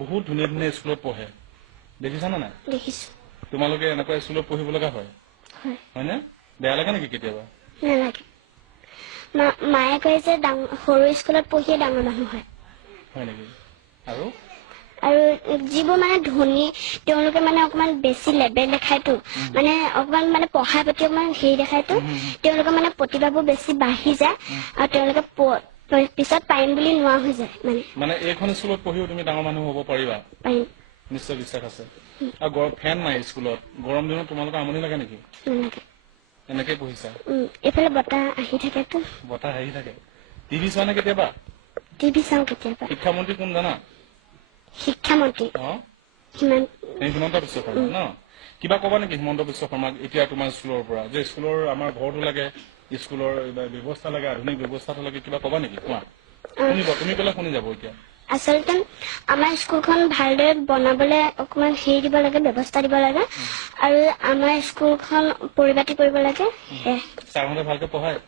বহুত ধুনীয়া ধুনীয়া স্কুলত পঢ়ে দেখিছা না নাই দেখিছো তোমালোকে এনেকুৱা স্কুলত পঢ়িব লগা হয় হয়নে বেয়া লাগে নেকি কেতিয়াবা নালাগে মায়ে কয় যে সৰু স্কুলত পঢ়িয়ে ডাঙৰ মানুহ হয় হয় নেকি আৰু আৰু যিবোৰ মানে ধনী তেওঁলোকে মানে অকমান বেছি লেবেল দেখায়তো মানে অকমান মানে পঢ়াৰ প্ৰতি অকমান হেৰি দেখায়তো তেওঁলোকে মানে প্ৰতিভাবোৰ বেছি বাঢ়ি যায় আৰু তেওঁলোকে পিছত পাৰিম বুলি নোৱা হৈ যায় মানে এইখন স্কুলত পঢ়িও তুমি ডাঙৰ মানুহ হ'ব পাৰিবা পাৰিম নিশ্চয় বিশ্বাস আছে আৰু ফেন নাই স্কুলত গৰম দিনত তোমালোকৰ আমনি লাগে নেকি নালাগে এনেকে পঢ়িছা এইফালে বতাহ আহি থাকেতো বতাহ আহি থাকে টিভি চোৱা নে কেতিয়াবা টিভি চাওঁ কেতিয়াবা শিক্ষামন্ত্ৰী কোন জানা শিক্ষামন্ত্ৰী হিমন্ত বিশ্ব শৰ্মা ন কিবা কবা নেকি হিমন্ত বিশ্ব শৰ্মাক এতিয়া তোমাৰ স্কুলৰ পৰা যে স্কুলৰ আমাৰ ঘৰটো লাগে স্কুলৰ ব্যৱস্থা লাগে আধুনিক ব্যৱস্থাটো লাগে কিবা কবা নেকি কোৱা শুনিব তুমি ক'লে শুনি যাব এতিয়া আচলতে আমাৰ স্কুলখন ভালদৰে বনাবলৈ অকমান হেৰি দিব লাগে ব্যৱস্থা দিব লাগে আৰু আমাৰ স্কুলখন পৰিপাটি কৰিব লাগে ছাৰহঁতে ভালকে পঢ়ায়